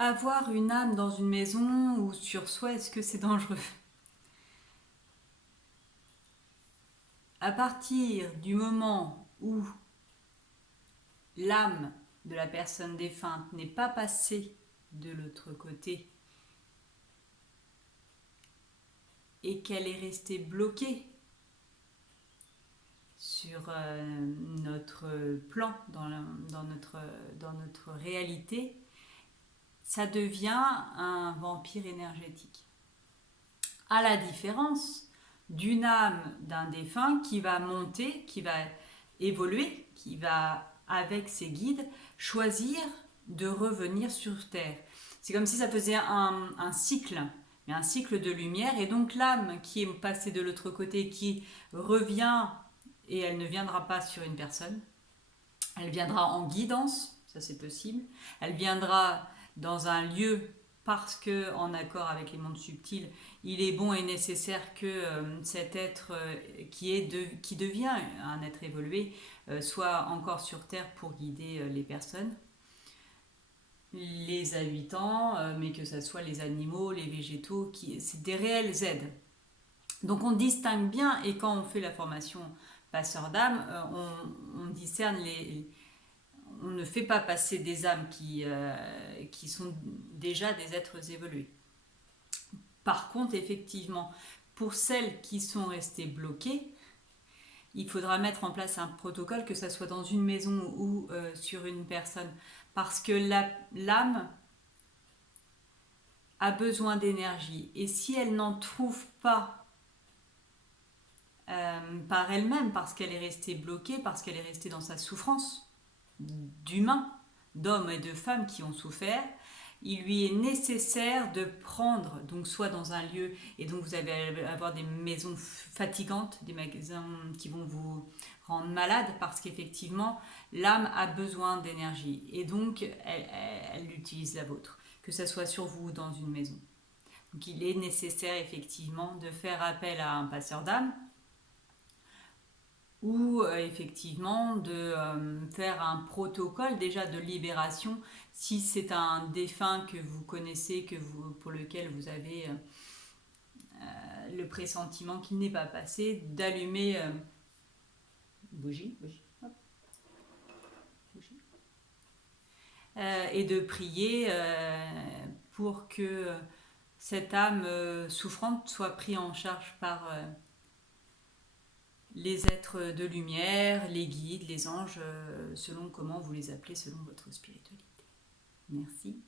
Avoir une âme dans une maison ou sur soi, est-ce que c'est dangereux? À partir du moment où l'âme de la personne défunte n'est pas passée de l'autre côté et qu'elle est restée bloquée sur notre plan, dans notre réalité, ça devient un vampire énergétique. À la différence d'une âme d'un défunt qui va monter, qui va évoluer, qui va, avec ses guides, choisir de revenir sur Terre. C'est comme si ça faisait un cycle, mais un cycle de lumière. Et donc l'âme qui est passée de l'autre côté, qui revient, et elle ne viendra pas sur une personne, elle viendra en guidance, ça c'est possible. Elle viendra dans un lieu parce que, en accord avec les mondes subtils, il est bon et nécessaire que cet être qui devient un être évolué soit encore sur Terre pour guider les personnes, les habitants, mais que ce soit les animaux, les végétaux, c'est des réelles aides. Donc on distingue bien, et quand on fait la formation passeur d'âme, on discerne on ne fait pas passer des âmes qui sont déjà des êtres évolués. Par contre, effectivement, pour celles qui sont restées bloquées, il faudra mettre en place un protocole, que ce soit dans une maison ou sur une personne, parce que l'âme a besoin d'énergie. Et si elle n'en trouve pas par elle-même, parce qu'elle est restée bloquée, parce qu'elle est restée dans sa souffrance d'humains, d'hommes et de femmes qui ont souffert, il lui est nécessaire de prendre, donc soit dans un lieu, et donc vous allez avoir des maisons fatigantes, des magasins qui vont vous rendre malade, parce qu'effectivement, l'âme a besoin d'énergie, et donc elle utilise la vôtre, que ce soit sur vous ou dans une maison. Donc il est nécessaire effectivement de faire appel à un passeur d'âme, ou effectivement de faire un protocole déjà de libération si c'est un défunt que vous connaissez, pour lequel vous avez le pressentiment qu'il n'est pas passé, d'allumer bougie, hop, bougie, et de prier pour que cette âme souffrante soit prise en charge par les êtres de lumière, les guides, les anges, selon comment vous les appelez, selon votre spiritualité. Merci.